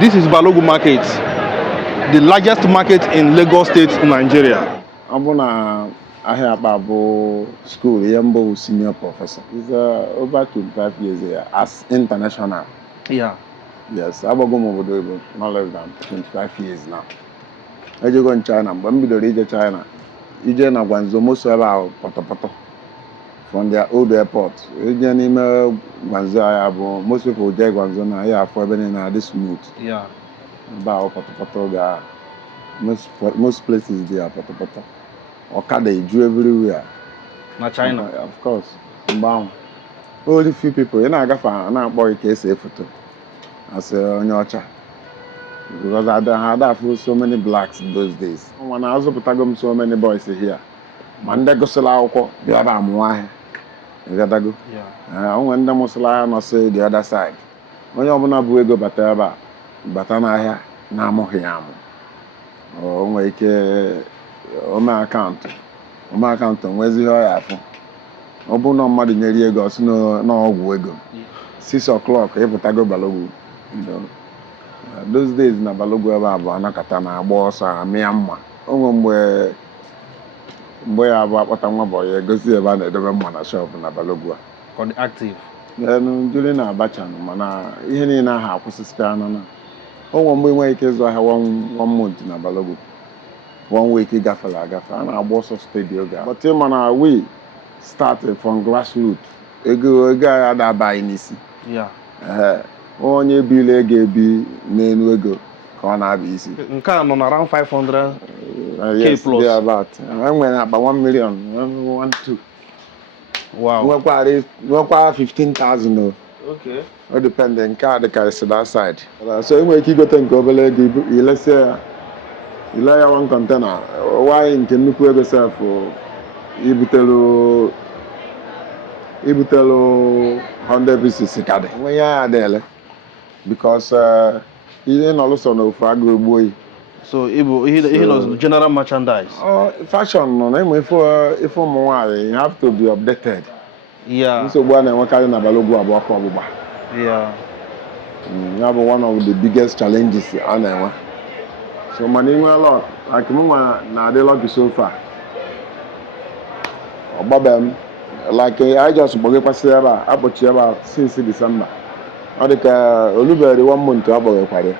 This is Balogun Market, the largest market in Lagos State, Nigeria. Abuna ahịa akpa bụ school Yembo senior professor. He's over 25 years here as international. Yeah. Yes, Abagum obodo Igbo, not less than 25 years now. I go in China, but I'm in China. Ije na Guangzhou, most of our poto from their old airport. Ije n'ime Guangzhou ahịa bụ most people je Guangzhou na ahịa afọ ebe na this smooth. Yeah. About poto ga most places they are poto. Okada eju everywhere. Na China. Of course. Mbaum. Only few people. You know, I na boy case photo as onye ọcha. Because I had so many blacks in those days. When I was putting so many boys here. Mande gosila akwụkwọ bịa ba amụ ahịa. You got to go. Yeah. When the musala no say the other side. Onye ọbụla bụ ego bata ebe a bata n'ahịa na amụghị ya amụ. O nwere ike ome akaụntụ nwezi ihe ọ ya afụ. Ọ bụ na mmadụ nyere ego ọsị n'ọgwụ ego 6 o'clock ịpụtago Balogun. Those days na Balogun ebe a bụ anakọta na-agba ọsọ amịa mma. O nwere mgbe ya bụ akpọta nwa bọyị egosi ebe a na-edobe mma na shop na Balogun a. Active. Juli na Abacha mana ihe niile ahụ akwụsịsịa na o nwere mgbe enweghị ike ịzụ ahịa one month na Balogun. 1 week gafere agafe a na-agba ọsọ steady oge. But mana we started from grassroots. Ego anyị adabaghị n'isi. Onye bile ego ebi n'elu ego ka ọ na-abịa isi. Nke a nọ na around 500 yes, K plus. They about. Enwere akpa 1 million, 1-2. Wow. Nwekwa 15,000 o. Okay. Ọ depende nke a dịkarịsị that side. So enwere ike igote nke obere ego ilesi ya. Ile ya one container. Why nke nnukwu ego sef ibutelu 100 pieces ka dị. Nwe ya adịele. Because ihe nọlụsọ na ofu agụ egbuoyi. So he was general merchandise. Fashion no na enwe ife ụmụ nwaanyị you have to be updated. Yeah. Nsogbu a na-enwekarị na Balogun abụ ọkụ ọgbụgba. Yeah. That bụ one of the biggest challenges a na-enwe. So mana inwe lot like m na-adị lucky so far. Ọgbabem like I just gbọgekwasị ebe a akpọchi ebe a since December. Ọ dị ka olubere 1 month agbọgekwara.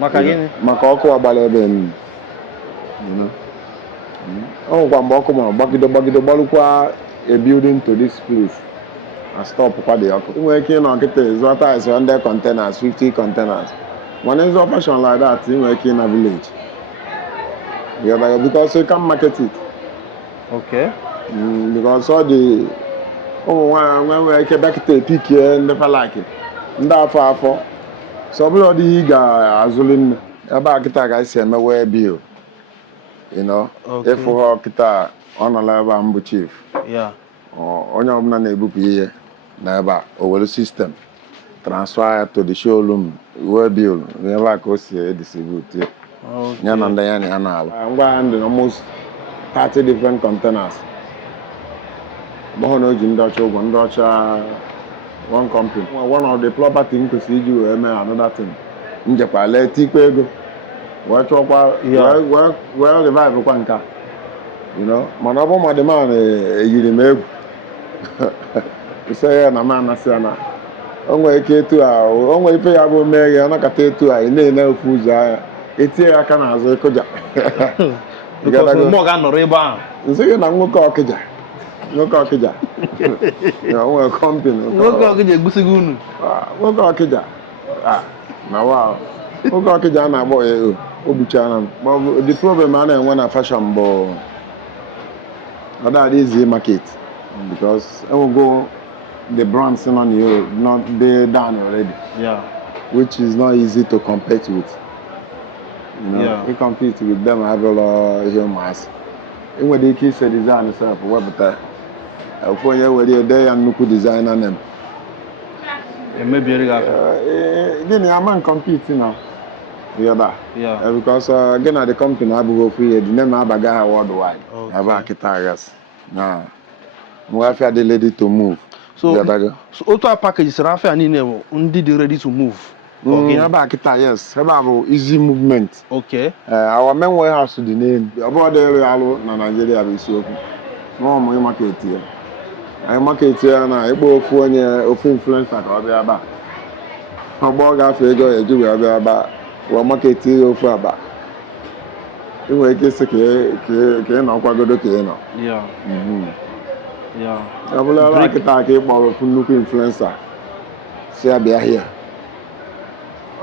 Maka gịnị? Maka ọkụ agbara ebe m. Ọ nwekwa mgbe ọkụ ma gbagide gbalụkwa a building to this place. I stop kwa the ọkụ. Inwe ike ịnọ nkịta ịzụta 100 containers, 50 containers. When it's a fashion like that, you work in a village. Yeah, because you can market it. Okay. Because all the when we get back to pick here, never like it. That far for. So everybody got azulin. About kita guys say me wear bill. You know, if for kita on a level ambu chief. Yeah. Onye ọbụla na-ebupụ ihe n'ebe o were system. Transfer to the showroom, wear bill, never go see distribute. Yan and Diane and all. I'm going almost 30 different containers. Bono in Dutch, one company. One of the property to see you another thing. In Japan, let it go. Where revive one car. You know, Manabo Madaman, you make. Say, and a man, Asiana. Onwe ike etu a onwe ife ya bụ mee ya nakata etu a na-ene ofu ụzọ ahịa etie aka n'azụ ekoja. Mmụọ ga-anọrọ ebe ahụ. Nsị gị na nwoke ọkịja onwe kọmpini nwoke ọkịja egbusighị unu. Nwoke ọkịja na wow nwoke ọkịja a na-agbọ ya o buchara m. The problem a na-enwe na fashion bụ ọ dị easy market because enwego the brands on you, not they done already. Yeah. Which is not easy to compete with. You know, yeah. You compete with them, I have a lot of humans. And when they kiss a design itself, what but for you, where they and look design on them. Maybe again, I'm not competing now. Yeah. Because again, at the company, I go free. The name of Bagaha worldwide. I have architects. Now, we have the lady to move. So, auto package is Rafa and Nine, indeed ready to move. Okay. Yes. About easy movement. Okay. Our main warehouse to the name. About the alo na Nigeria be so. No mo market here. I market here na ebo ofu onye ofu influencer ka obi aba. Ogbo ga fe ego eju we obi aba. Wa market here ofu aba. Inwe ike se ke na kwagodo ke no. Yeah. Yeah. Abula la kita ke gbo ofu nnukwu influencer. Si abia here.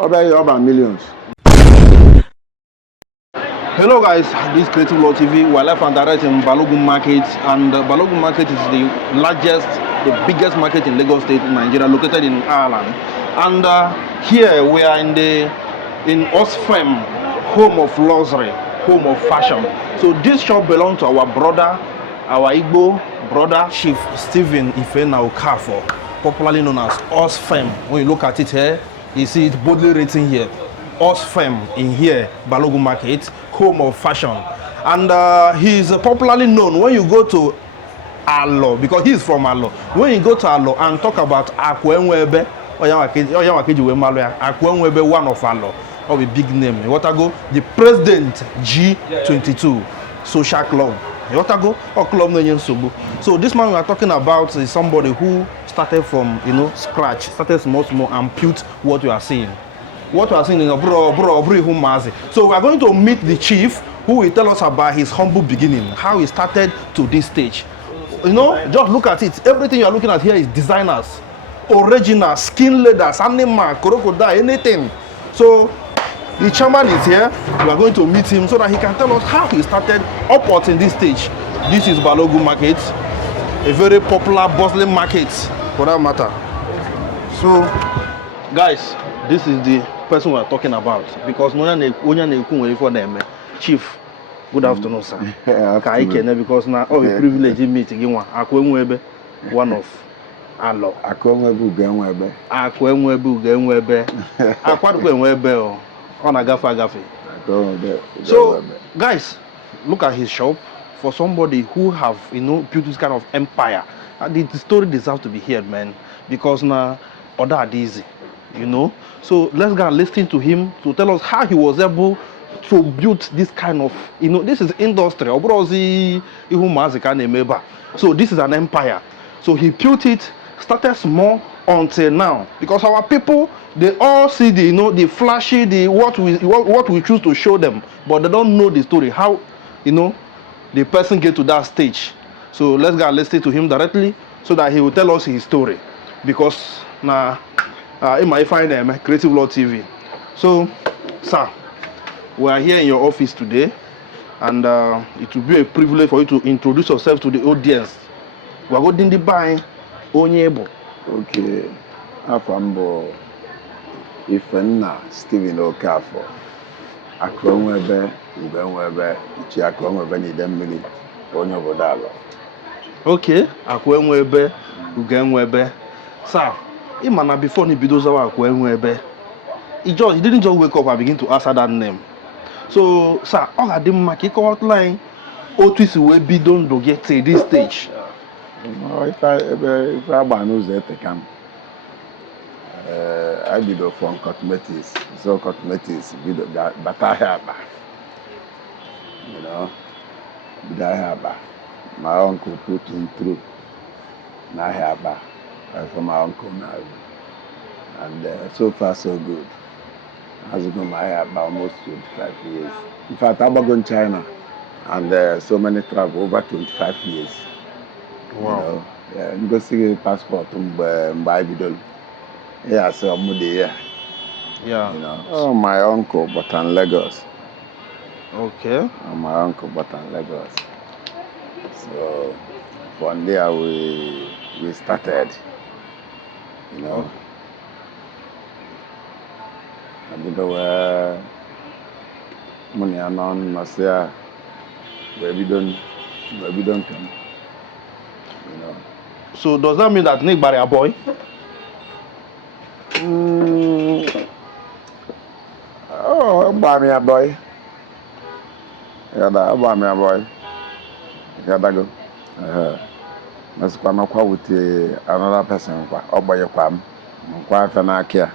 Over millions. Hello guys, this is Creative Law TV. We're live and direct in Balogun Market, and Balogun Market is the largest, the biggest market in Lagos State, Nigeria, located in Ireland. And here we are in Osfem, home of luxury, home of fashion. So this shop belongs to our brother, our Igbo brother, Chief Stephen Ifena Okafo, popularly known as Osfem. When you look at it here, you see it boldly written here. Osfem in here, Balogun Market, home of fashion. And he is popularly known when you go to Alo, because he is from Alo. When you go to Alo and talk about Akwenwebe, Akwenwebe, one of Alo, of a big name. You want to go? The President G22 Social Club. You want to go? Or Club Nation Subu. So this man we are talking about is somebody who started from, scratch, started small and built what you are seeing. What we are seeing in Humazi. So we are going to meet the chief who will tell us about his humble beginning, how he started to this stage. Just look at it. Everything you are looking at here is designers, original, skin leathers, animal, crocodile, anything. So the chairman is here. We are going to meet him so that he can tell us how he started upwards in this stage. This is Balogun Market, a very popular, bustling market for that matter. So, guys, this is the person we are talking about, because Chief, good afternoon, sir. Because now a privilege in meeting one of Alo. So guys, look at his shop. For somebody who have built this kind of empire, the story deserves to be heard, man, because now order are easy. So let's go and listen to him to tell us how he was able to build this kind of, this is industry. So this is an empire. So he built it, started small until now. Because our people, they all see the flashy, what we choose to show them, but they don't know the story, how, the person get to that stage. So let's go and listen to him directly so that he will tell us his story. Because now, in my find Creative Law TV. So, sir, we are here in your office today, and it will be a privilege for you to introduce yourself to the audience. We are going to buy Onyebo. Okay, Afambo Ifenna Stephen Okafo. Akronwebe, Ubenwebe, Ichi Akronwebe ni Demmili, Onyobo Dalo. Okay, Akwenwebe, Ugenwebe. Sir, Imana before he bidoz our Akwenwebe, he didn't just wake up and begin to answer that name. So, sir, all of them make outline Otis will be done to get to this stage. If I ban that can, I did from cosmetics, so cosmetics, but I have, but I have. My uncle put him through. I have, from my uncle now, and so far so good. As you know, I have almost 25 years. In fact, I'm going to China, and so many travel over 25 years. Wow. Yeah, I'm going to see a passport by Bidol. Yeah, so I'm there. Yeah. Oh, my uncle, but in Lagos. Okay. My uncle, but in Lagos. So from there we started. I did the money anon Marcia, where we don't come. So does that mean that Nick Barry a boy? Oh, buy me a boy. Yeah, buy me a boy. Yeah, go. That's why I'm quite with another person. Oh, buy your palm. I'm quite an akia.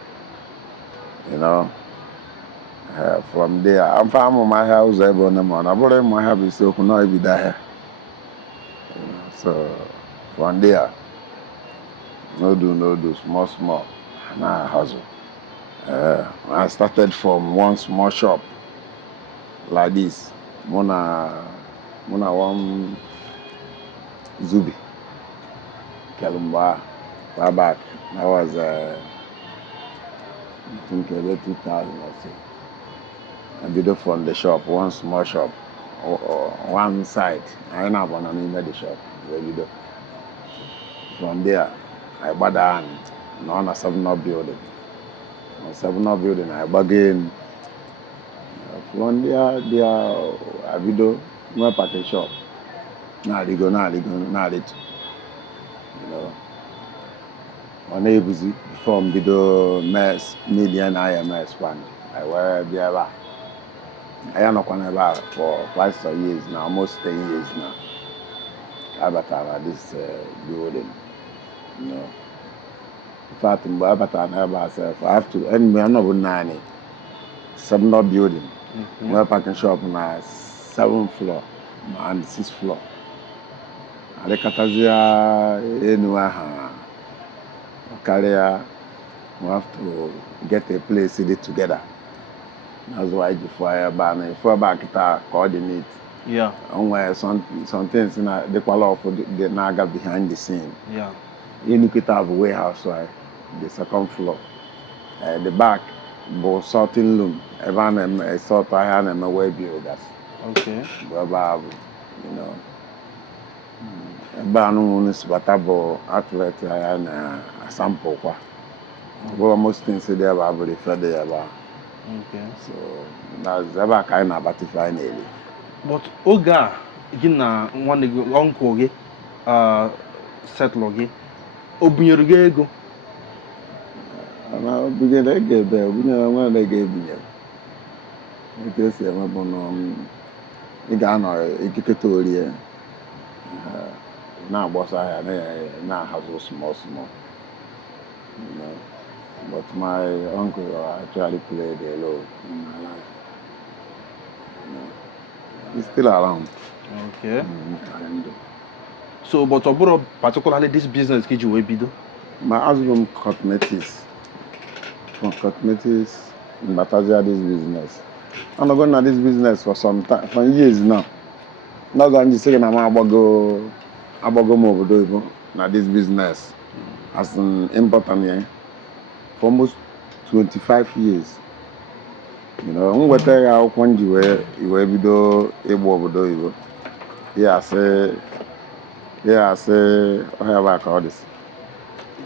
you know. From there, I'm from my house, everyone, I bought my house, so no, I be there. So from there, no do, small, small, and I hustle. I started from one small shop like this. Mona one Zubi, Kalumba, far back. That was, I think, 2000 or so. I did it from the shop, one small shop, or one side. I know one in the shop. From there, I bought down on a 7-up building. On 7-up building, I bargain. From there, I video, no package shop. Now they go, now they you know. On Ebuzi, from video mess, million IMS fund. I wear the ever. I am not about for quite some years now, almost 10 years now. Avatar at this building, you know. In fact, in Avatar and myself, I have to, anyway, I'm not with 90. 7-up building. My parking shop na 7th floor and 6th floor. And the Katazia anywhere carrier, we have to get a place seated together. That's why before I back coordinate. Yeah. And where some things in the quality for the naga behind the scene. Yeah. You could have a warehouse, right? The 2nd floor. The back, both sorting room. Everyone a sort I had a way builders. Okay. But you know. Eba no is batable outlet and a sample. Well, most things there about the further about. Okay. So that's ever kind of butterfly nearly. But Oga, gina one uncle ge, settle ge, obunyere ego. And I'll begin again there. We know when they gave me. I guess I'm on the Ghana, a Kikatoria. Now, boss, I now have so small. You know. But my uncle actually played a role in my life. You know. He's still around. Okay. And So, but about particularly this business, could you do? my husband cosmetics. From cosmetics in Batazia this business. I'm not going to this business for some time, for years now. That's why I'm just saying I'm about go over na this business as an important here for almost 25 years. You know, I'm going to tell you how one you will be do obodo Igbo. Yeah, I have a call this.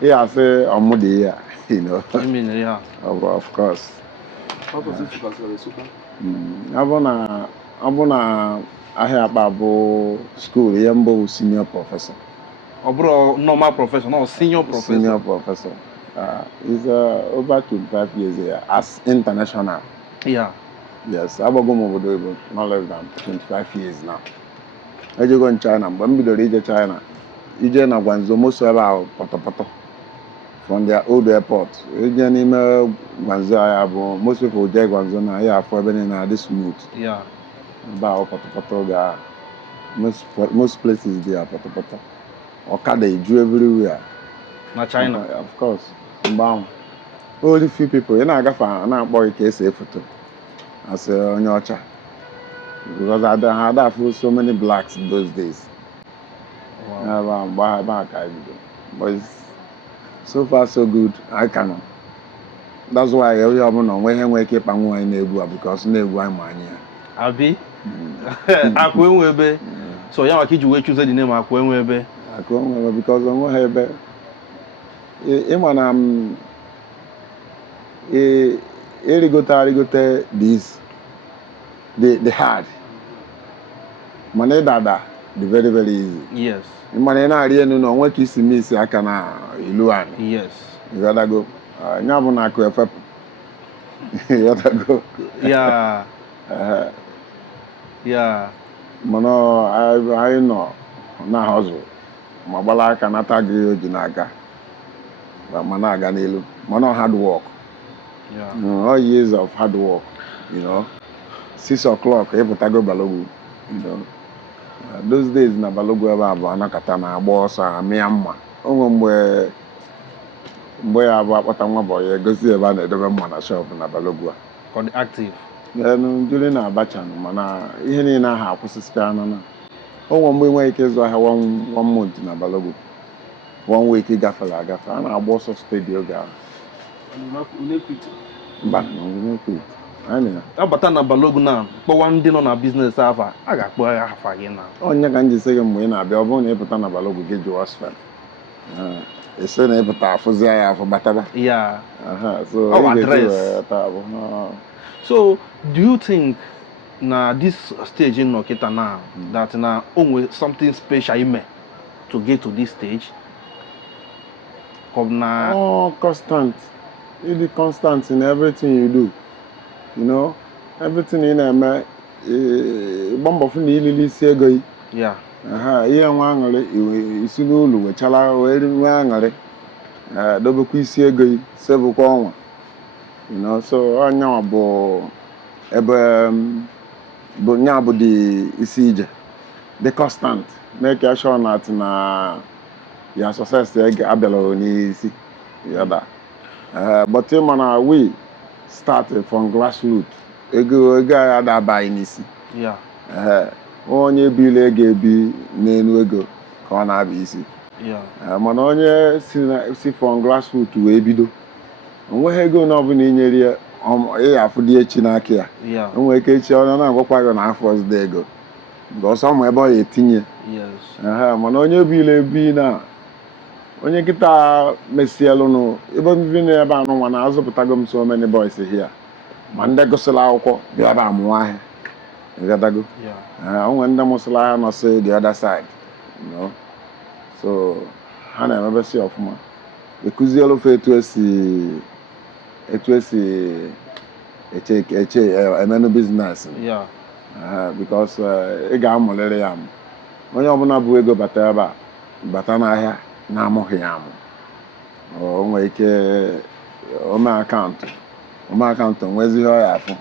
Yeah, say Omudi, you know. I mean, yeah. Of course. How does it consider the super? Abuna ahịa akpa bụ school ihe mbụ senior professor. About normal professor, no senior professor. Senior professor. He's over 25 years here as international. Yeah. Yes, abagom obodo Igbo not less than 25 years now. Ejego in China, mgbe m bidoro ije China, ije na Guangzhou most ebe ahụ pọtọpọtọ from their old airport. Ije n'ime Guangzhou ahịa bụ most people jee Guangzhou na ahịa afọ ebe niile na-adị smooth. Yeah. Ebe ahụ pọtọpọtọ ga most places there pọtọpọtọ. Okada eju everywhere. Na China. Of course. Mgbe ahụ only few people ị na-agafe na-akpọ gị ka ese foto as onye ọcha because ha adafụ so many blacks those days. Wow. Mgbe ahụ ka ebido. But so far so good. I can. That's why onye ọbụla onwe ihe nwere ike ịkpanwu anyị na-egwu a because na-egwu anyị ma anyị ya. Abi? Akwenwebe. So ya maka iji wee choose the name Akwenwebe. Akwenwebe because onwe ha ebe ịma na erigote this the hard mana ịdada the very very easy. Yes. Ịmana ị na-arị enu na onwe ka isi misi aka na ilu anyị. Yes. Ịghọtago nya bụ na akụ efepụ. Ịghọtago. Yeah. Yeah. Mana anyị nọ na hustle ma gbala aka nata gị oji n'aka ma na-aga n'elu mana hard work. All years of hard work, 6 o'clock ịpụtago Balogu, those days na Balogu ebe a bụ anakọta na-agba ọsọ amịa mma. O nwere mgbe ya bụ akpata nwa bụ ya egosi ebe a na-edobe mma na shop na Balogu a. Called active. Juli na Abacha mana ihe niile ahụ akwụsịsịcha na o nwere mgbe enweghị ike ịzụ ahịa one month na Balogu, 1 week gafere agafe a na-agba ọsọ steady oge ahụ. Mba, abata na Balogu na kpọwa ndị nọ na biznes afọ a ga-akpọ afa gị na onye ka m ji sị gị mgbe ị na-abịa ọ bụrụ na ịpụta na Balogu gị jụọ Osfer esi na ịpụta afụzie ya afọ bataba ya so address. So do you think na this stage in Nokita now that na only something special ime to get to this stage? Come na Constant. You be constant in everything you do. Everything in a bomb from the ilili sego. Yeah. Ihe nwa aṅụrị isi n'ụlọ wechala wee nwe aṅụrị dobekwa isi ego sebụkwa ọnwa. So anya bụ ebe bụ nya bụ dị isi ije. The constant make sure that na your success abịala n'isi yada. But we started from grassroots. Ego ya dabaghị n'isi. Yeah. Onye bile ego ebi n'elu ego ka ọ na-abịa isi. Mana onye si from grassroots wee bido onweghị ego na ọbụla inyere ya afụ dị echi n'aka ya. O nwere ike echi ọ na-agwakwa gị na afọ ọzọ ego ọsọ ma ebe ọ ya etinye. Mana onye bile ebi na onye nkịta mesielụnụ ebe mbibi na ebe anụ nwa na-azụpụtago m so many boys here ma ndị gụsịrị akwụkwọ bịa ebe amụọ ahịa ịgadago o nwere ndị mụsịrị ahịa nọsị the other side so ha na-emebesi ọfụma ekuzielu ofe etu esi eche emenu biznes because ị ga-amụlịrị ya onye ọbụla bụ ego bata ebe a bata n'ahịa na-amụghị ya amụ o nwere ike ome akaụntụ nwezi ihe ọ ya afụ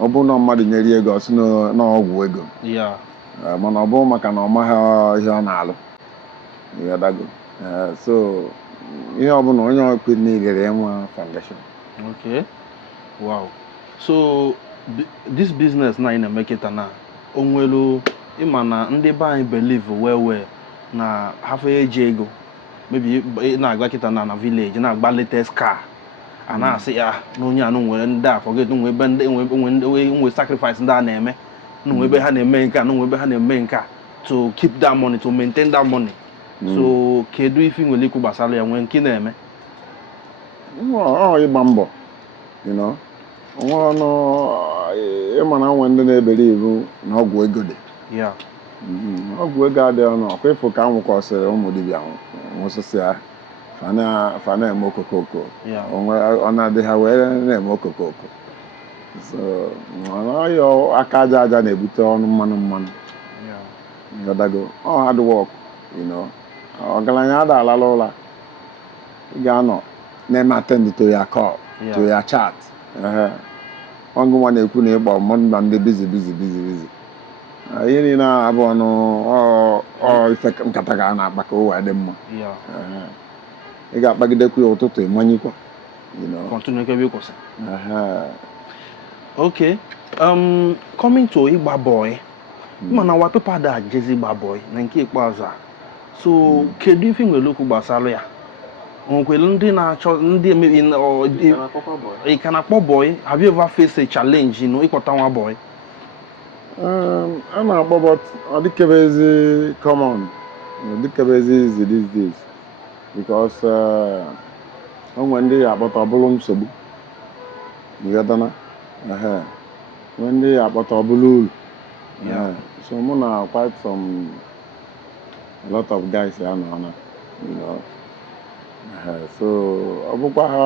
ọ bụrụ na mmadụ nyere ego ọsị n'ọgwụ ego mana ọ bụrụ maka na ọ maghị ihe ọ na-alụ dago so ihe ọbụla onye ọkụ niile enwe foundation. Okay, wow. So this business na ị na-emeke na onwelu ịma na ndị be anyị believe well na hafa eji ego maybe na-agba kịta na village na-agba latest car a na-asị ya na onye anụ nwere ndị a forget nwe ebe ndị nwe sacrifice ndị a na-eme nwe ebe ha na-eme nke a nwe ebe ha na-eme nke a to keep that money, to maintain that money. So kedu ife nwere ikwu gbasara ya nwee nke na-eme ịgba mbọ nwe ọnụ ịma na nwe ndị na-ebere iwu na ọgwụ ego dị ọgwụ ego adịghị ọnụ ọkwa ịfụ ka anwụkọsịrị ụmụ dibịa nwụsịsị ya fa na-eme okokoko ọ na-adị ha wee na-eme okokoko so ọyọ aka aja aja na-ebute ọnụ mmanụ yọdago hard work ọgaranya ada alala ụla ị ga-anọ na-eme attend to your call to your chat ọgụ nwa na-ekwu na ịgba mmadụ na ndị bizi ihe niile abụ ọnụ ife nkata ka a na-akpa ka o wee dị mma ị ga-akpagidekwa ya ụtụtụ ịmanyekwa okay coming to Igba boy mana wa people da jezi Igba boy na nke ikpeazụ a so kedu ife nwere okwu gbasara ya onwere ndị na-achọ ndị ị ka na-akpọ boy have you ever faced a challenge ịkpọta nwa boy a na-akpọ but ọ dịkebezi common dịkebezi easy these days because o nwere ndị ya akpọta ọbụlụ nsogbu ịghọtana nwere ndị ya akpọta ọbụlụ uru so mụ na quite a lot of guys ya nọ na so ọ bụkwa ha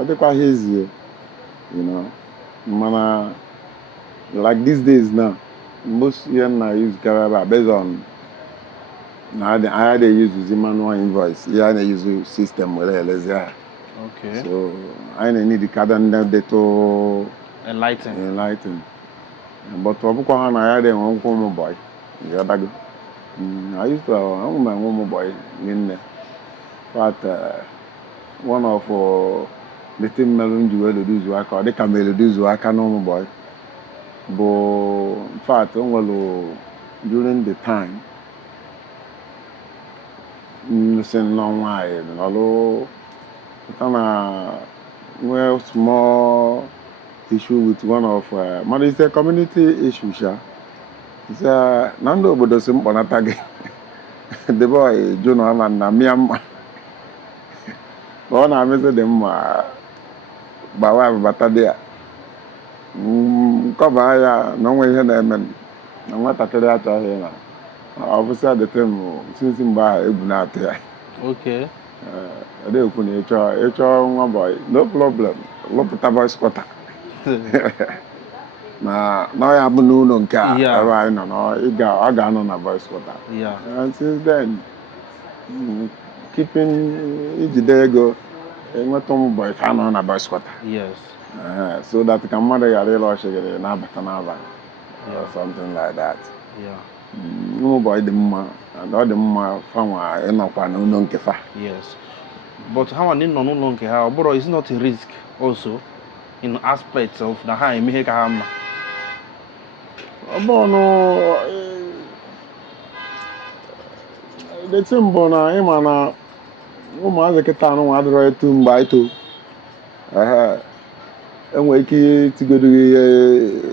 ọ dịkwa ha ezie mana like these days now most yen na use Karaba based on how they use the manual invoice. Yeah, they use system where they Okay. So I need the card to Enlighten. But ọbụkwa ha na ya dị nwe nkwụ ụmụ boy. Ịghọtago? I used to I'm my ụmụ boy nne. But one of the team melon ji wee lụrụ aka ọ dịka ma lụrụ aka n'ụmụ boy. Bụ in fact o nwere during the time si n'ọnwa anyị nọrụ nwee small issue with one of mana it's a community issue sha. It's na ndị obodo si mkpọnata gị the boy Juno na mịa mma ma ọ na-amịsị dị mma gbawa abụbata dị ya nkọba ya na onwe ihe na-eme na nwatakịrị achọghị na ọbụsịa dịte m sinsi mgbe ahụ egwu na-atụ ya ekwu na ịchọọ nwa boy no problem lụpụta boy squatter na ọ ya bụ n'ụlọ nke a ebe anyị nọ ọ ga-anọ na boy squatter and since then keeping ijide ego enweta ụmụ boy ka anọ na boy squatter so that ka mmadụ ghara ịlụ ọchịgịrị na-abata n'abalị or something like that ụmụ boy dị mma and ọ dị mma fanwa ịnọkwa n'ụlọ nke fa but how an nọ n'ụlọ nke ha ọ bụrụ is not a risk also in aspects of na ha emeghe ka ha mma ọ bụrụ the thing bụ na ịma na ụmụazị kịta anụnwa adịrọ etu mgbe anyị too enwere ike itigodo ihe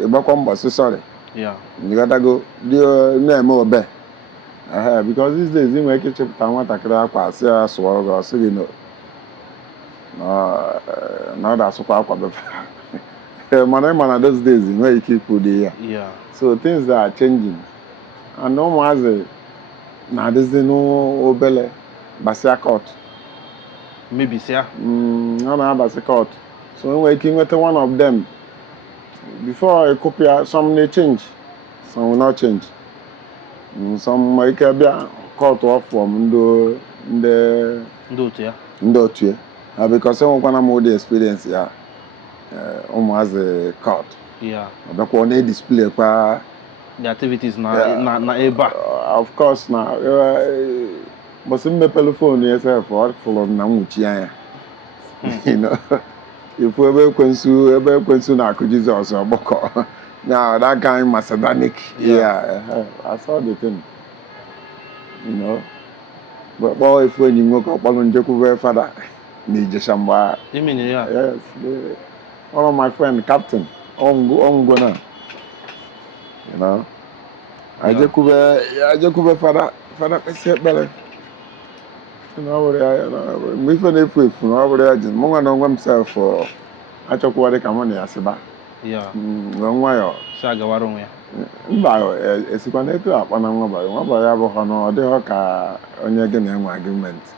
ịgbakwa mbọsị sọrị ịghọtago dị na-eme obe because these days ị nwere ike ịchepụta nwatakịrị akwa asị ya sụọ gị ọsị gị na ọ da-asụkwa akwa befe mana ịma na those days ị nwere ike ikwu dị ya so things are changing and ụmụazị na-adịzi n'obele basịa court mebisịa ọ na-abasị court so enwere ike inweta one of them before a copy some may change some will not change some may ike bịa court off from ndị otu ya because enwekwana m ụdị experience ya ụmụazị court ọ bịakwa ọ na-edisplay kwa the activities na ebe of course na bọsị mmepelu phone ya sef ọ fụrụ na nwuchi anya ifu ebe ekwensu na-akụ Jizọs ọgbakọ now that kind Macedonic I saw the thing but kpọọ ifu enyi nwoke ọkpọrọ njekwube fada na Ijesha mgbe yes one of my friend captain ongo na ajekwube fada kpesi ekpere mgbe ife na-efu efu na ọ bụrụ ya ji mụ nwa na onwe m sef achọkwụwa dị ka mụ na ya sịba wee nwayọ mba esikwa na etu akpa na nwabaghị abụghọ na ọ dịghọ ka onye gị na-enwe agrimenti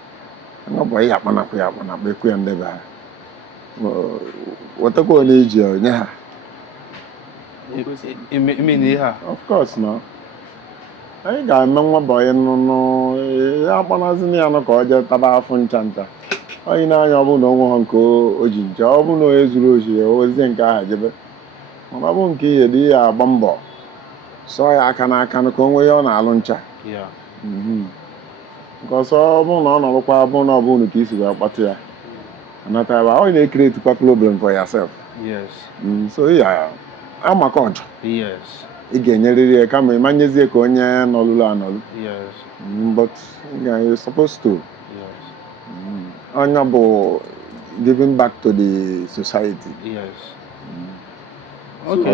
nwabaghị ya akpanakwa ya akpanakpa ekwu ya ndebe ha wetakwa onye iji onye ha of course no anyị ga-eme nwabaghị nụnụ ya akpanazina ya nụ ka ọ jee taba afọ ncha ncha onye na-anya ọ bụrụ na onwe ha nke o ji ncha ọ bụrụ na onye zuru ochi ya ozie nke ahụ jebe mana ọ bụ nke ihe dị ya agba mbọ sọọ ya aka n'aka ka o nwee ihe ọ na-alụ ncha nke ọsọ ọ bụrụ na ọ nọrụkwa bụ na ọ bụrụ ka isi wee kpatụ ya anata ebe ọ na-ekeretukwa problem for yourself so ya amaka ọjọ ị ga-enyerịrị ya kama ị manyezie ka onye nọlụlụ anọlụ but you're supposed to onye bụ giving back to the society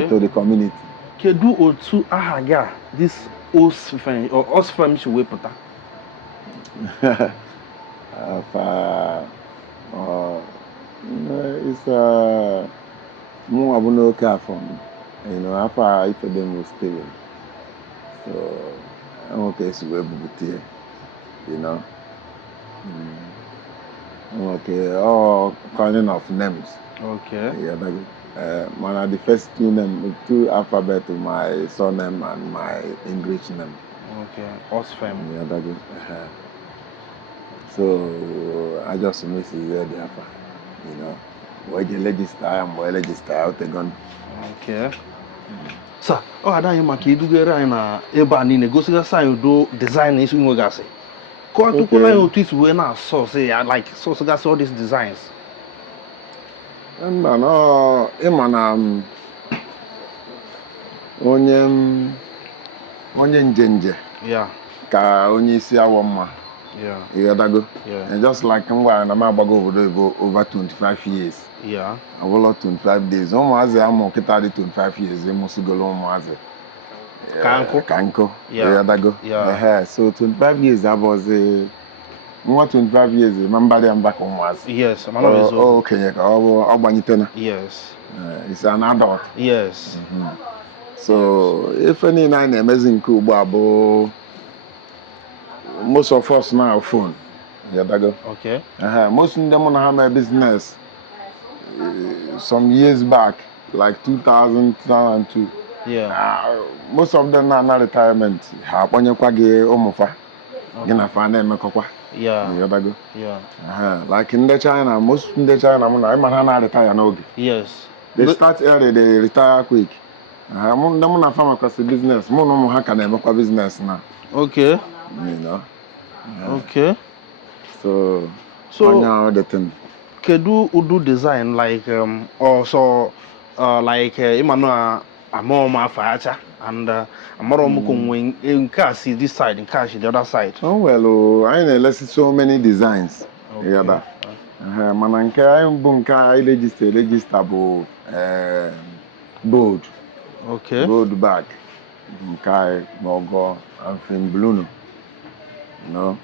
to the community. Kedu otu aha gị a this Osfem si wepụta? Mụ abụ n'oke afọ afọ a ifede m Steven so enweke esi wee bupute enweke all kind of names mana the first two alphabet my surname and my English name Osfem so I just miss the afa you know, where you register and where register out again. Okay. Sir, ọ ada anyị maka idugere anyị na ebe a niile gosigasị anyị udo design isi nwegasị. Kọwatụkwala anyị otu isi wee na-asọsị ya like sọsịgasị all these designs. Mba no ịma na onye njenje Yeah. ka onye isi awọ mma. Yeah. Ịghọtago? Yeah. And just like m gwara na m agbago obodo oyibo over 25 years. Yeah. Abụlọ 25 days. Ụmụazị amụ kịta dị 25 years ịmụsịgolo ụmụazị. Ka nkụ. Ịghọtago? Yeah. So 25 years abụzi nwa 25 years ma mbadị ya mba ka ụmụazị. Yes. Okenye ka ọ gbanyitena. Yes. It's an adult. Yes. So ife niile anyị na-emezi nke ugbu a bụ most of us now phone. Ịghọtago? Okay. Most ndị mụ na ha mee business some years back, like 2000, 2002. Yeah. Most of them na retirement. Ha akpọnyekwa gị ụmụfa. Gị na fa na-emekọkwa. Yeah. Ịghọtago? Yeah. Like ndị China, most ndị China mụ na ịma ha na-retire n'oge. Yes. They start early, they retire quick. Ndị mụ na fa makwasị business, mụ na ụmụ ha ka na-emekwa business na. Okay. You know? Okay. So onye ahụ the thing. Kedu udu design like also like imano amom afacha and amaro ko nwen nke a si this side nke a si the other side. Oh well, I na-elesi so many designs. Okay. Mana nke anyị bụ nke anyị register bụ bold. Okay. Bold bag. Nke anyị logo and film blue. You know?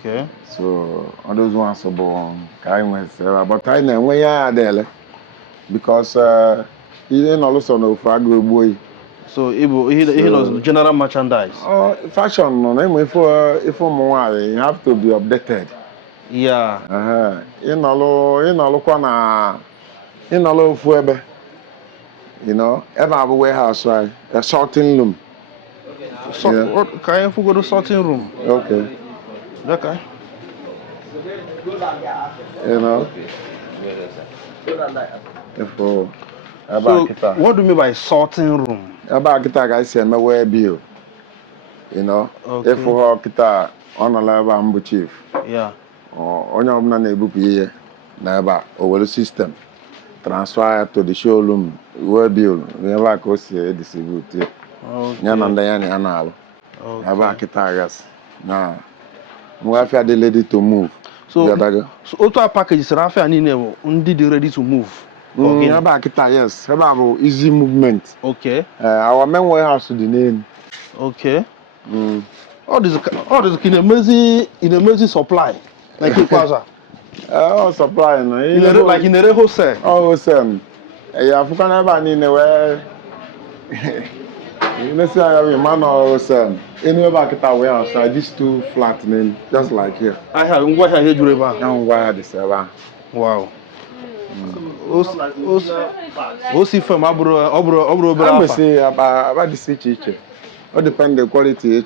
Okay. So all those ones bụ ka anyị nwesịrị, but anyị na-enwe ya adịele because ihe nọlụsọ n'ofu agụ egbuo yi. So he knows general merchandise. Fashion nọ na ịmụ ife ụmụ nwaanyị, you have to be updated. Yeah. Ịnọlụkwa na ịnọlụ ofu ebe, you know, ebe a bụ warehouse anyị, a sorting room. So can you go to sorting room? Okay. Okay. You know. So what do you mean by sorting room? About kita ka esi eme wee bill. You know. Okay. If ho kita on ebe a mbụ chief. Yeah. Onye ọbụla na-ebupụ ihe na ebe a o were system transfer to the showroom wee bill ebe a ka o si distribute. Okay. Ya na ndị ya na ya na-alụ. Ebe a kita gas. Na Mwafia dey ready to move. So auto package is Rafia Nine ndị dị ready to move. Okay. Ebe kita yes. Ebe a easy movement. Okay. Our main warehouse dị n'elu. Okay. All this in emergency supply. Like Ikwaza. Supply no. Like in a wholesale. Wholesale. African ebe a niile wee you know, say I have a man or son. Anywhere kita warehouse, these two flat name, just like here. I have what I hear you about. And wire the server. Wow. Osi from Obro. I'm say about the city. All depend the quality.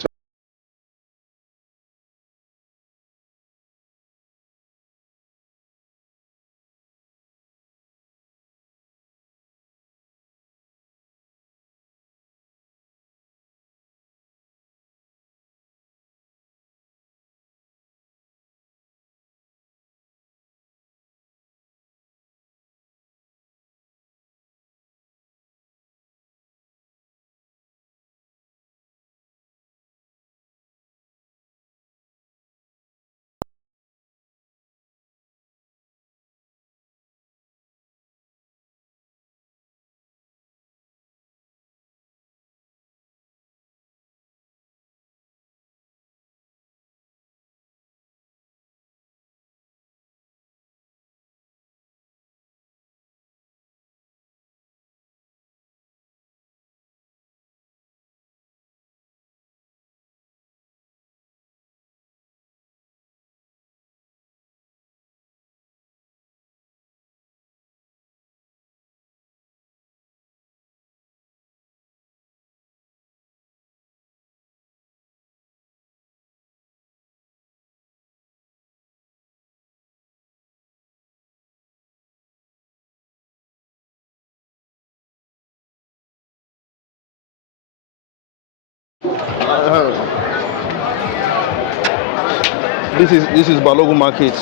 This is Balogun Market.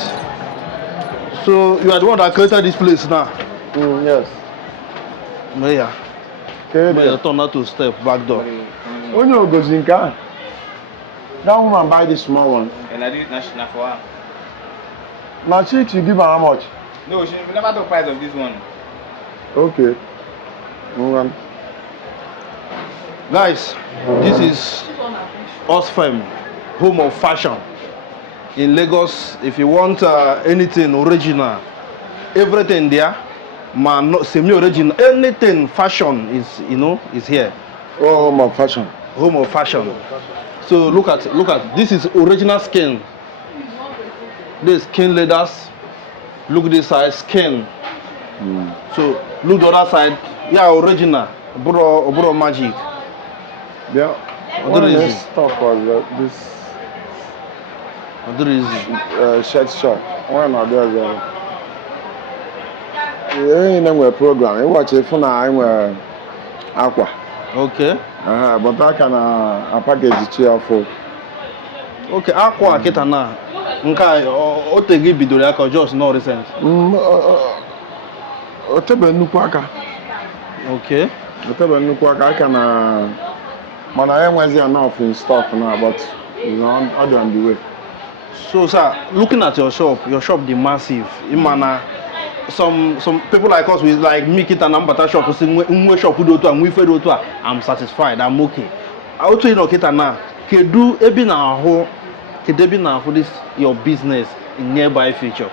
So you are the one that created this place now. Yes. Mayor. Mayor, turn out to step back door. When you go Zinka, that woman buy this small one. And I did national for her. Now chicks, you give her how much? No, she never took price of this one. Okay. One. Guys, this is Osfem, home of fashion. In Lagos, if you want anything original, everything there, man, not semi-original, anything fashion is, is here. Oh, home of fashion. Home of fashion. So look at this is original skin. This skin leathers. Look this side skin. So look the other side. Yeah, original. Bro magic. Yeah. What this stuff was this shirt shop. One of those. We program. You watch it for now. I'm aqua. Okay. But I can a package chair for. Okay, aqua kita na. Nka o tegi bidoro aka just not recent. Otebe nnukwu aka. Okay. Otebe nnukwu aka aka na mana enwezi enough in stock now, but order on the way. So sir, looking at your shop the massive. Imana some people like us with like me kita na mbata shop say nwe shop do to and we do to I'm satisfied, I'm okay. Auto kita na kedu ebi na ho kedu na for this your business in nearby future.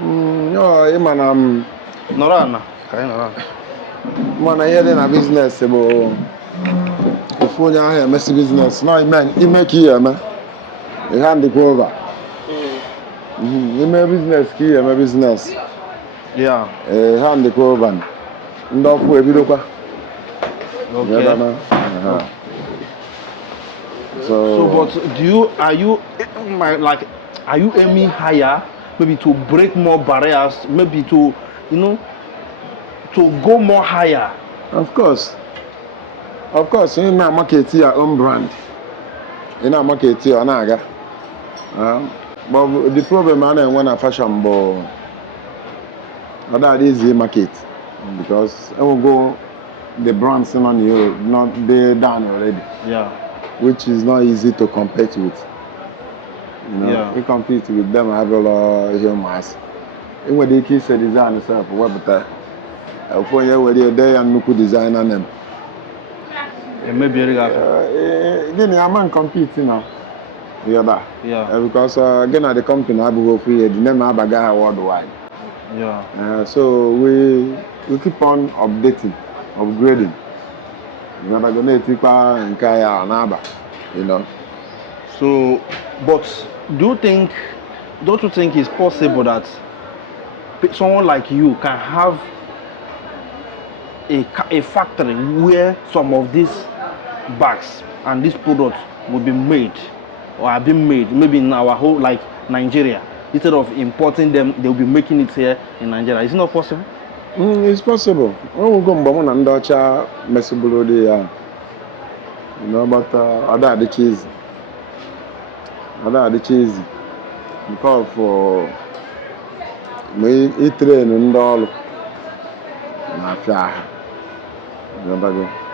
Imana Norana, kai norana. Mana ihe dị na business bụ ofu onye ahụ emesi business na ime ka ihe eme ihe handikwa over. Ime business ka ihe eme business. Yeah. Handikwa over. Ndị ọfụ ebidokwa. Okay. So but are you aiming higher, maybe to break more barriers, maybe to to go more higher? Of course, you na market your own brand. You na market your naga. But the problem I when a fashion but that is the market because I will go the brands on you not they done already. Yeah. Which is not easy to compete with. We compete with them. I have a lot of humans. When they kiss a design itself, what but for you, where they are no design on them. Maybe again, I'm not competing now. Yeah. Because again, at the company, I go free. The name I have worldwide. Yeah. So we keep on updating, upgrading. Never gonna take and kaya naba, So, but don't you think it's possible that someone like you can have a factory where some of these bags and these products will be made or have been made maybe in our whole like Nigeria, instead of importing them they'll be making it here in Nigeria? Is it not possible? It's possible. When we go Mbamon and Dutcha Messibulodi, but other the cheese. Because for me, eat train and all. Mafia.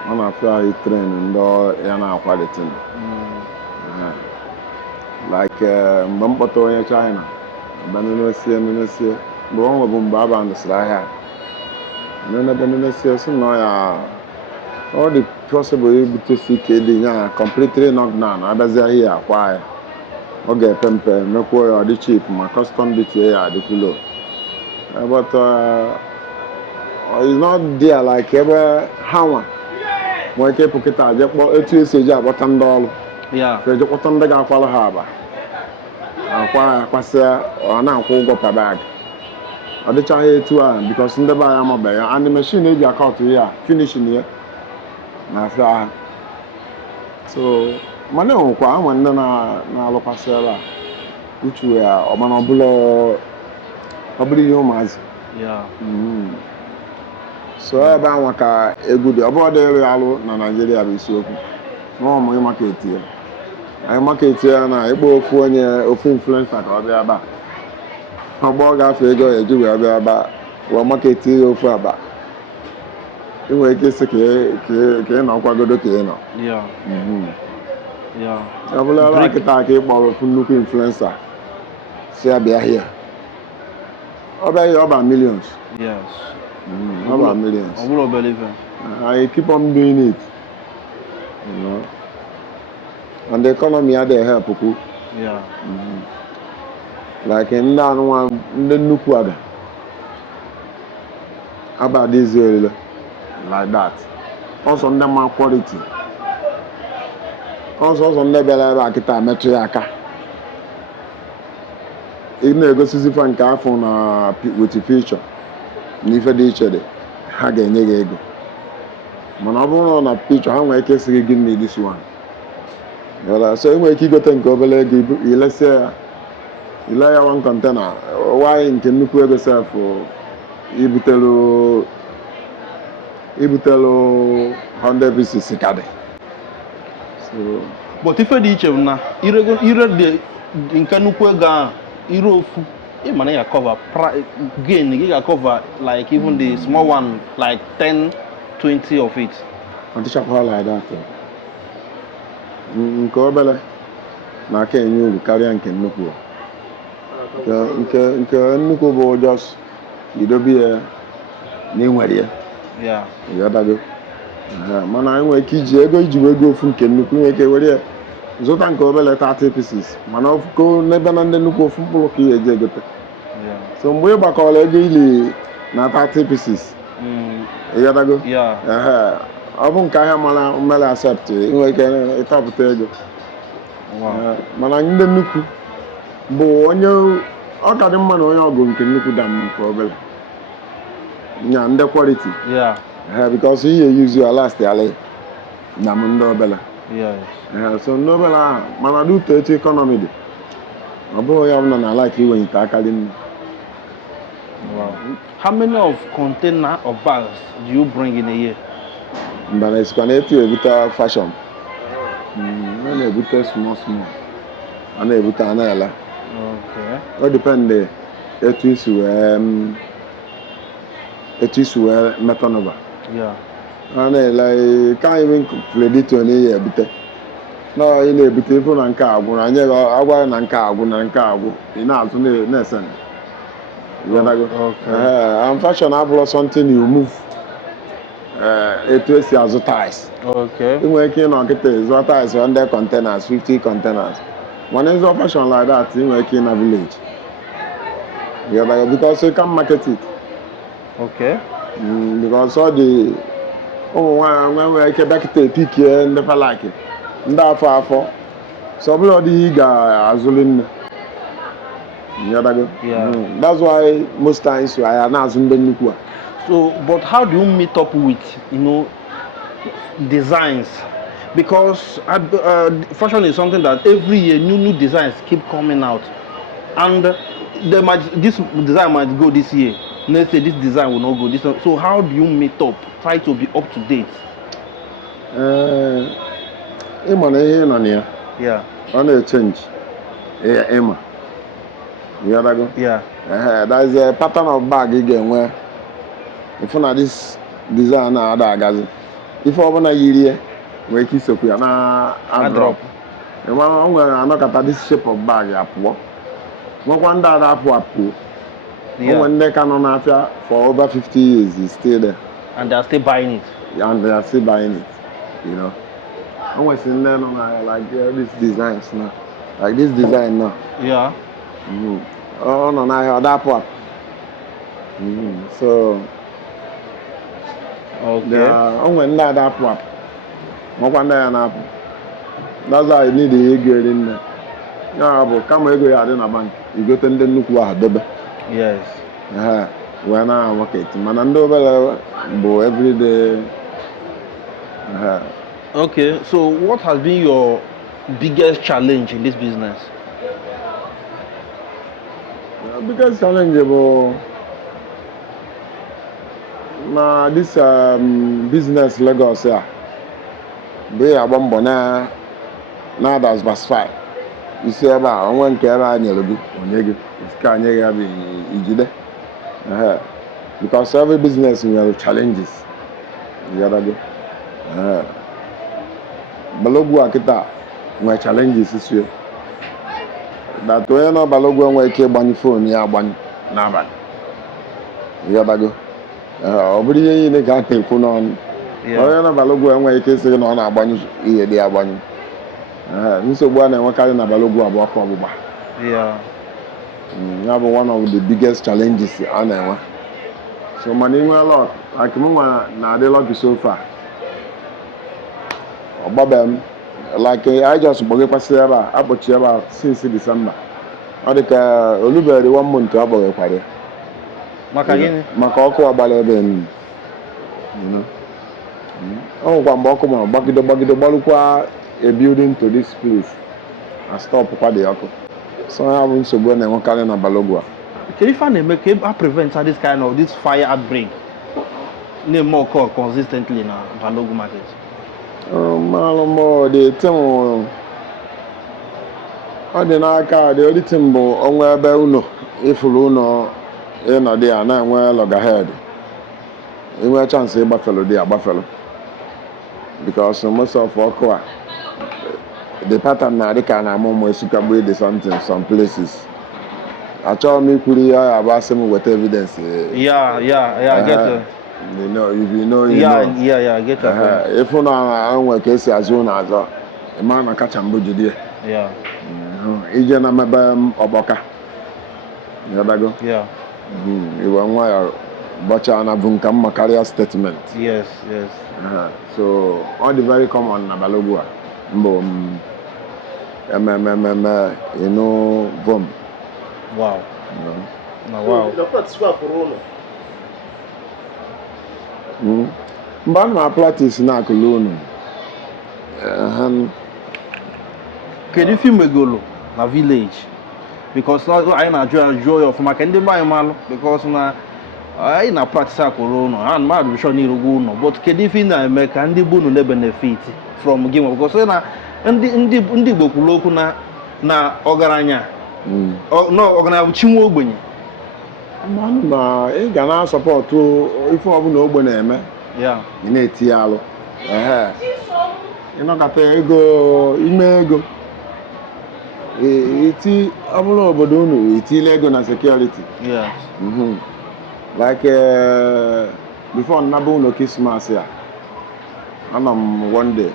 Mafia eat train and all. Yana quality. Like Mbampato in China. Bananosia. Bon, Bumbaba and the Slaha. None of the all the possible able to see KD completely knocked down. Others are here acquire. Okay, pempe, make way or the cheap, my custom bit here the kilo. But it's not there like ever how when I pocket I just bought a 2 stage about $10. Yeah. So just what on the Gapala Harbor. Acquire or now go per bag. Or the child too, because in the buy am and the machine is account here, finishing here. So, money on kwa wanda na alopasela uchu ya omana obulo yomazi. Yeah. So ebe anwa ka egwu dị ọbụrụ dị elu alụ na Nigeria bụ isiokwu. No mo market here. anyị market ya na ịkpọ ofu influencer ka ọ bịa aba ọgbọ ọ gafe ego eji wee bịa aba wee market ya ofu aba ị nwere ike isi ka ị nọ kwagodo ka ị nọ ọ bụla ebe kịta ka ị kpọrọ ofu nnukwu influencer si ya bịa hia ọ bịa hia ọba millions ọba millions I keep on doing it, you know. And the economy had to help. Yeah. Like in that one, the nuku about this area, like that. Also, under my quality. Also, on the bella kita metriaka. Even the gossip fan car phone with the future. Nifa di chede. Haga nyego. Mana ọ bụrụ na picture ha nwere ike sịrị gị na this one. So enwere ike igote nke obere ego ile ya one container why nke nnukwu ego sef ibutelu 100 pieces ka dị. So but ife dị iche na ire dị nke nnukwu ego ahụ ire ofu ịmana ya cover gain gị ga cover like even the small one like 10-20 of it. Ọdịchakwa like that. Nke obere na-aka enye uru karịa nke nnukwu. Nke nnukwu bụ just idobe ya na ịnwere ya. Ịghọtago. Mana enwere ike iji ego ofu nke nnukwu nwere ike were ya zụta nke obere 30 pieces mana ọfụko n'ebe na ndị nnukwu ofu mkpụrụ ka ị eji egote. So mgbe ị gbakọrọ ego ili na 30 pieces ịghọtago. Ọ bụ nke ahịa mara mmele accept inwe ike ịtọpụta ego. Mana ndị nnukwu bụ onye ọ ka dị mma na onye ọgụ nke nnukwu dam nke obere nya ndị quality because ihe use your last ali na ndị obere. So ndị obere ahụ mana dị ụtọ etu economy dị ọ bụghị ya ọbụla na like iwenyite aka dị nne. How many of container of bags do you bring in a year? But it's connected to a fashion. I na-ebute small. I na-ebute anala. Okay. It depends etu isi wee metanova. I na-ele ka even credit on ihe ebute. Na ị na-ebute ifu na nke agwụ na nye agwa na nke agwụ na nke agwụ ị na-azụ na-esen. And fashion abụrụ something you move. Etu esi azụ ties. Ị nwere ike ịnọ nkịta ịzụ ties 100 containers 50 containers mana ịzụ fashion like that ị nwere ike na village because you can market it. Because all the ụmụ nwaanyị nwere ike bịakịta epikie ndị falaki ndị afọ so ọ bụla ọ dịghị ị ga-azụli nne. That's why most times I na-azụ ndị nnukwu a. So, but how do you meet up with, designs? Because fashion is something that every year new designs keep coming out, and this design might go this year. Let's say this design will not go this. So, how do you meet up? Try to be up to date. Ịma na ihe nọ na ya. Ọ na-change. Ịma. You gotta go. There is a pattern of bag ị ga-enwe. If you this design na ada agazi. If ọ bụla yiri ya nwere ike isokwu ya na drop. Ọ nwere anọkọta this shape of bag apụọ. Nwekwa ndị ada apụ. Nwere ndị ka nọ n'afịa for over 50 years is still there. And they are still buying it. And they are still buying it, I was in there like these designs now. Like this design now. Oh no, now that part. So when that part, one day an apple. That's why I need the girl in there. But come here, go in a bank. You go to the look what double. Yes. When I work it, Manando every day. Okay, so what has been your biggest challenge in this business? The biggest challenge this business Lagos here. Be a bombona Now that's verse 5. You see about one care and you'll be on you. It's can you have ijide. Because every business will have challenges. You gotta go. Balogu akita nwere challenges this way. That way no balogu nwere ike gbanye phone ya agbanye n'abalị. You gotta go. Ọ bụrụ ihe niile ka a na-ekwu n'ọnụ. Onye na balogu nwere ike sị na ọ na-agbanye ihe dị agbanye. Nsogbu a na-enwekarị na balogu abụ ọkụ ọgbụgba. Ya bụ one of the biggest challenges a na-enwe. So mana inwe lot like m na-adị lucky so far. Ọgbabem like I just gbaghekwasị ebe a akpọchi ebe a since December. Ọ dị ka olubere 1 month agbaghekwara. Maka gịnị? Maka ọkụ agbara ebe m. Ọ nwekwa mgbe ọkụ ma gbagide gbalụkwa a building to this place and stop kwa the ọkụ. So ya bụ nsogbu na-enwekarị na Balogu a. Kedu ife a na-eme ka a prevent this kind of this fire outbreak na-eme occur consistently na Balogu market? Malụmọ dị tim ọ dị n'aka dị only thing bụ ọnwa ebe ụlọ ifuru ụlọ ịnọdụ ya na-enwe loggerhead inwe chance ịgbafelu dị agbafelu because most of ọkụ a the pattern na-adị ka na-amụ ụmụ esukagbu dị something some places. Achọghị m ikwuru ya ya bụ asị m weta evidence. Yeah, I get it. You know, if you know, you Yeah, know. I get it. If na enwe ka esi azụ ụlọ azọ, ịma na kacha mbụ jide. Yeah. Ije na mebe ọgbọka. Yadago. Yeah. Iwe nwa ya bọcha na bụ nka mma karịa statement. Yes. So all the very common na Balogu a mbụ you know, vom. Wow. Wow. Mgbe a na-practice na-akụlụ unu kedu ife imegolo na village because anyị na-ajụ ya ọfụma ka ndị be anyị malụ because na anyị na-practice akụrụ unu ha mmadụ bụ shọ n'irugwu unu but kedu ife ị na-eme ka ndị bụ unu le benefit from gị because na ndị Igbo kwuru okwu na ọgaranya ọgaranya bụ chi nwa ogbenye. Ma ị ga na-asọpọtụ ife ọbụla ogbe na-eme ị na-etinye alụ ịnọkọta ego ime ego iti ọbụla obodo unu itile ego na security like before nnaba ụlọ Christmas ya anọ m one day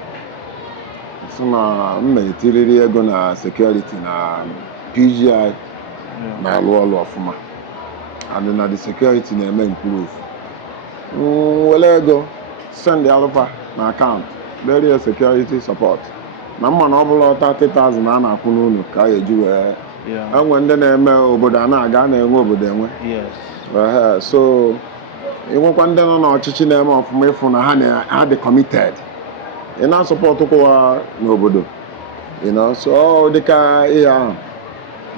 sị na m na-etiriri ego na security na PGI na-alụ ọlụ ọfụma and na the security na-eme improve. Wele ego send alụpa na account very security support na mma na ọ bụla 30,000 a na-akwụ n'ụlọ ka a ga-eji wee enwe ndị na-eme obodo a na-aga na-enwe obodo enwe. So ịnwekwa ndị nọ n'ọchịchị na-eme ọfụma ịfụ na ha dị committed ị na-asọpọtụkwa n'obodo so dịka ihe ahụ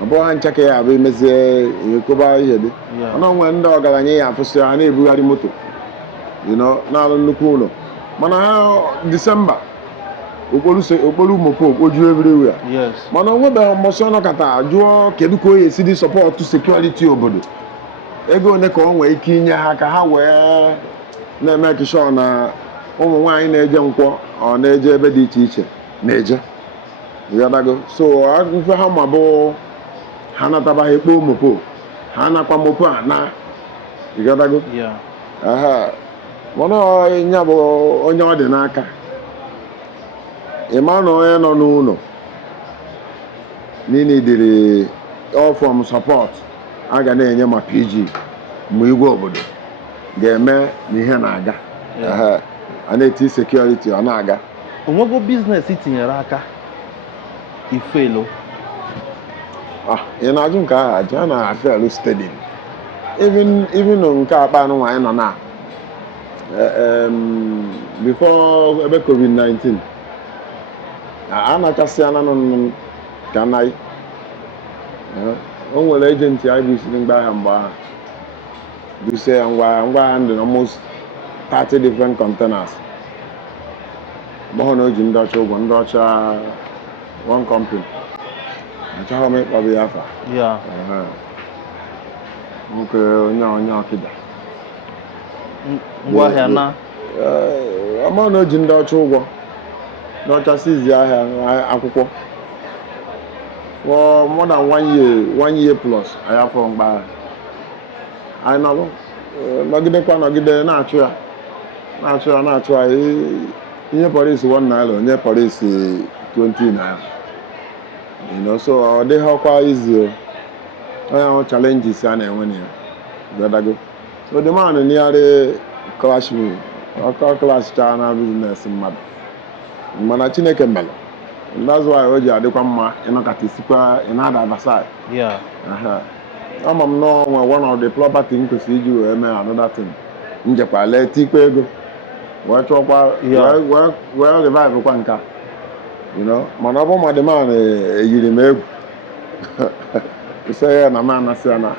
ọ bụrụ ha ncha ka ya abụ imezie ekweba ihe dị ọnụ onwe ndị ọgaranya ya afụsị ha na-ebugharị moto na-alụ nnukwu ụlọ mana ha Disemba okporo mopo okpoju everywhere mana o nwebeghị mbọsị ọnọkọta jụọ kedu ka o ya esi dị sọpọtụ sekuriti obodo ego one ka o nwee ike inye ha ka ha wee na-eme kishọ na ụmụ nwaanyị na-eje nkwọ ọ na-eje ebe dị iche iche na-eje yadago so mfe ha ma bụ ha natabaghị ekpo mopo ha nakwa mopo a na yadago mana ya bụ onye ọ dị n'aka ịma na onye nọ n'ụlọ niile dịrị all from support a ga na-enye ma PG mgbe igwe obodo ga-eme na ihe na-aga a na-eti security ọ na-aga. Onwego biznes tinyere aka ifelo ị na-ajụ nke ahụ aja a na-afelu steady even nke akpa anụ nwaanyị nọ na before ebe COVID-19 a na-achasị ananụ ka anaghị o nwere ejenti IBC mgbe ahịa mgbe ahụ duse ya ngwa ahịa ndị almost 30 different containers gbọhọ na o ji ndị ọcha ụgwọ ndị ọcha one company. Achọghị m ịkpọba ya afa. Yeah. Nwoke onye ọkịda. Ngwaahịa na. Ama na o ji ndị ọcha ụgwọ. Ndị ọcha sizi ahịa akwụkwọ. For more than 1 year plus, I have from by. I know. Nọgide na-achụ ya. Na-achụ ya. Ihe police 1 naira, onye police 20 naira. You know, so ọ dịghịkwa easy. Onye ahụ challenges a na-enwe na ya. So the man nearly clash me. Ọ clash cha na business mmadụ. Mana Chineke melụ. That's why o ji adịkwa mma ịnọkata isikwa another side. Yeah. Ama m nọ nwe one of the property m kwesịrị iji wee mee another thing. Njekwa lee tikwa ego. Wee chọkwa wee revive kwa nka. You know, mana ọ bụ ma the man eyiri m egwu. Ise ya na m anasị ya na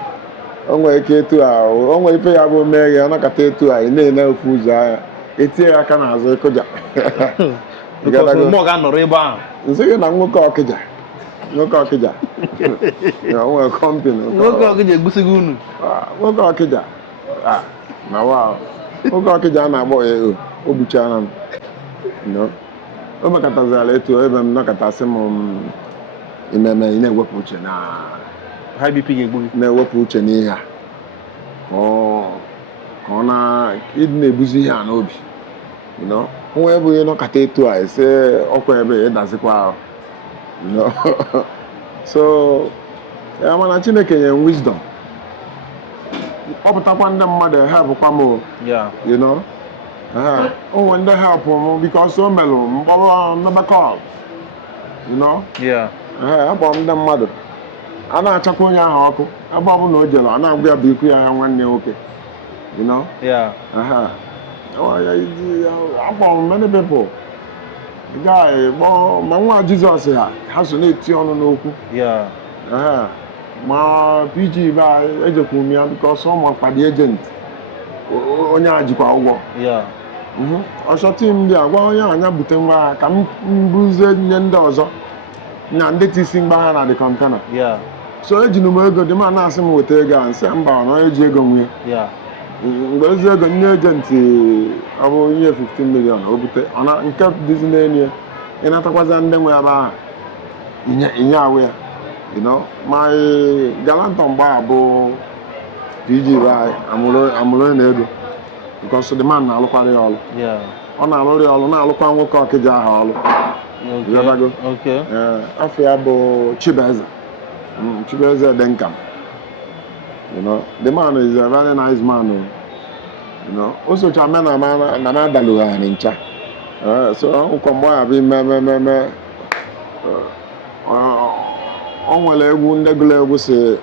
o nwere ike etu a o nwere ife ya bụ mee ya ọnọkata etu a ị na-ene ofu ụzọ ahịa etinye ya aka n'azụ ịkụja. Mmụọ ga-anọrọ ebe ahụ. Nsị gị na nwoke ọkịja. O nwere kọmpini. Nwoke ọkịja egbusighị unu. Nwoke ọkịja. Na wa. Nwoke ọkịja a na-agbọ ya o gbuchara m. O mekatazara etu ebe m nọkọtasị m imeme ị na-ewepụ uche na High BP ga-egbu gị. Na-ewepụ uche n'ihe a. Ka ọ ịdị na-ebuzi ihe a n'obi. Nwa ebe onye nọkọta etu a ese ọkwa ebe ịdazikwa ahụ. So ya mana Chineke nye wisdom. Ọ pụtakwa ndị mmadụ helpkwa m. Yeah. O nwere ndị help m because o melụ mgbọrọ mmebakọ. Yeah. Akpọrọ m ndị mmadụ. A na-achakwa onye ahụ ọkụ. Ebe ọ bụla o jere ọ na-agwa ya bụ ikwu ya nwanne nwoke. Yeah. Akpọrọ m many people. Guy, ma nwa Jizọs ha so na-eti ọnụ n'okwu. Yeah. Ma PG ba ejekwu m ya because ọ makpadi agent. Onye a jikwa ụgwọ. Yeah. Ọchọtị m dị agwa onye anya bute ngwa ha ka m buzie nye ndị ọzọ na ndị tisi mgba ha na the container. Yeah. So ejinu m ego dị ma na-asị m weta ego a nsị mba ọ na eji ego nwunye. Yeah. Mgbe ezi ego nye ejenti ọ bụ ihe 15 million o bute ọ na nke dịzi n'enye ịnatakwazi ndị nwe ebe ahụ inye ahụ ya. My galanton mgba bụ PG by amụrụ na ego because the man na-alụkwara ya ọlụ. Yeah. Ọ na-alụrụ ya ọlụ na-alụkwa nwoke ọkịja ahụ ọlụ. Okay. Afọ ya bụ Chibeze Denkam. The man is a very nice man. O socha me na na-adalụ ha ncha. So ụkọmgbọ ya bụ ime o nwere egwu ndị gụrụ egwu si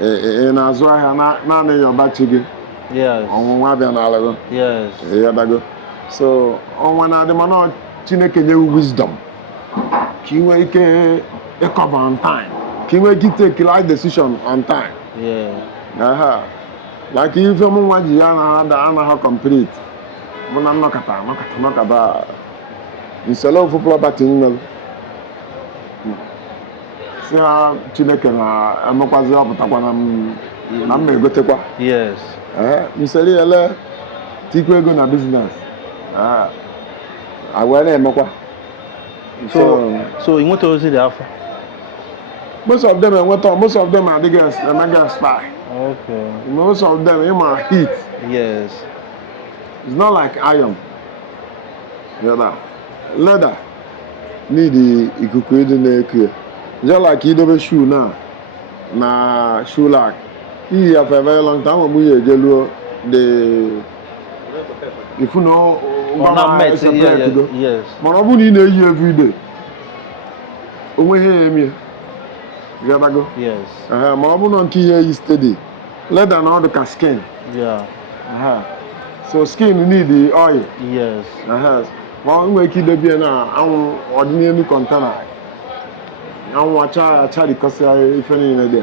ị na-azụ ahịa naanị ya ọbachi gị. Yes. Ọnwụnwa abịa n'ala gị. Yes. Ịghọtago. So ọnwa na-adị mana Chineke nye wisdom ka ị nwee ike ịkọba on time, ka ị nwee ike take right decision on time. Yeah. Like ife m nwa ji ya anaghị complete mụ na nnọkọta nsele ofu property nwere si ha Chineke na-emekwazi ọpụtakwa na m na-egotekwa. Yes. Nsele ele tikwa ego na business agwa na-emekwa. So ị nweta ozi dị afọ? Most of them adịghị expire. Okay. Most of them heat. Yes. It's not like iron. Leather need ikuku ịdị na-eku. Just like idobe shoe na shoe rack. Iyi ya for a very long time mgbe ya ejeluo if you know yes. Mana ọ bụ na ị na-eyi everyday onwe ihe eme. Yes. Ma ọ bụ na nke ihe eyi steady. Leather na ọ dị ka skin. Yeah. So skin need the oil. Yes. Ma ọ nwere ike idebe na anwụ ọdịnihu container. Anwụ acha dịkọsịa ife niile dị.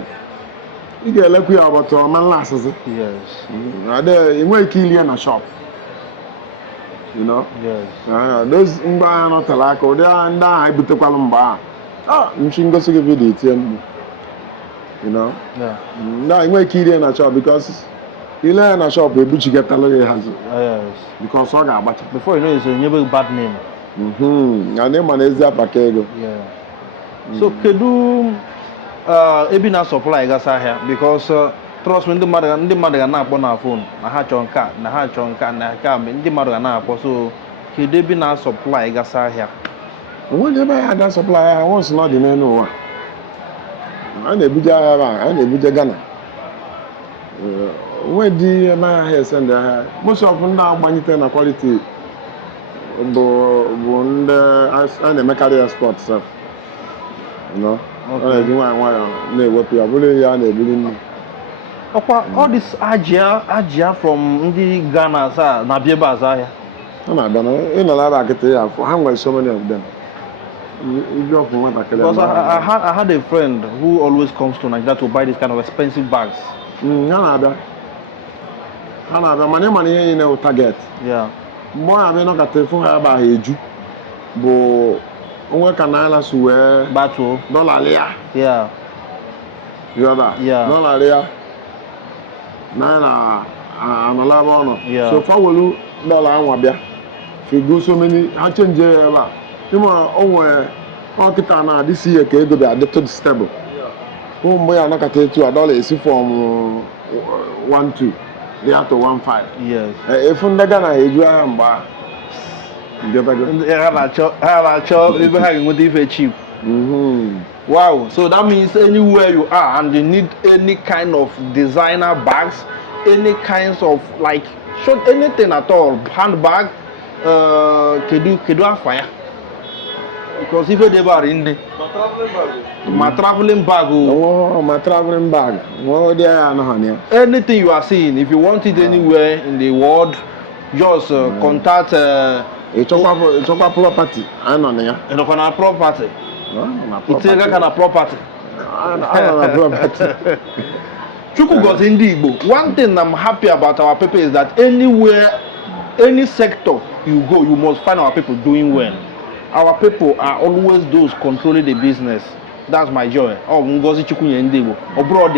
Ị ga-elekwa ya ọbọtụ ọma nlasịsị. Yes. Ị nwere ike ili ya na shop. Yes. Those mgbe ahụ nọtara aka ụdị ndị ahụ ebutekwala mgbe ahụ Machine go see the video ATM. You know? Yeah. Now you make it in a shop because you learn a shop where you get a little has it. Yes. Because I got better. Before you know, it's a never bad name. And then man is there pakego. Yeah. So kedu ebi na supply gasa here because trust me, ndị mmadụ ga na-akpọ na phone na ha chọrọ nka na ha chọrọ nka na ka ndị mmadụ ga na-akpọ so kedu ebi na supply gasa here. When you buy that supply, once not the menu one. I na-ebuje Ghana. When the man here send most of them now agbanyite na quality bụ ndị a na-eme carrier export self. You know? Okay. Na-ewepụ ya bụrụ ya na-ebuli nne. Ọkwa all this ajia from ndị Ghana sa na bia ebe azụ ahịa. Ọ na-abịa na ịnọ n'aba akịta ya afọ ha nwere so many of them. Because I had a friend who always comes to Nigeria to buy this kind of expensive bags. Ha na-abịa mana ịma na ihe na target. Yeah. Mgbe ọ na-abịa nọkọta efu ha ebe ahụ eju bụ onwe ka naira si wee Battle. dọla rịa. Yeah. Yọba. Yeah. Dọla rịa. Naira anọla ebe ọ nọ. Yeah. So fa welu dọla anwa bịa. Figo so many ha change ya ebe a. Ịma o nwere ọkịta na this year ka ego bịa adịtụ stable. Mgbe ya nọkọta etu a dọla esi from 12 dị atọ 15. Yes. Efu ndị Ghana eju ahịa mgbe a. Ha na-achọ ebe ha ga-enweta ife cheap. Wow, so that means anywhere you are and you need any kind of designer bags, any kinds of like anything at all, handbag, kedu afaya. Because if they are in the my traveling bag, my traveling bag. Anything you are seeing, if you want it anywhere in the world, just contact. It's a property. I know ya. It's a property. It's a kind of property. I know property. Chukwu gozi ndị Igbo. One thing I'm happy about our people is that anywhere, any sector you go, you must find our people doing well. Our people are always those controlling the business. That's my joy. Oh, ngozi Chukwu nye ndị Igbo. Abroad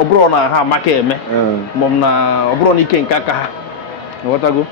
abroad na ha make eme. Mom na abroad ike nke aka ha. What I go?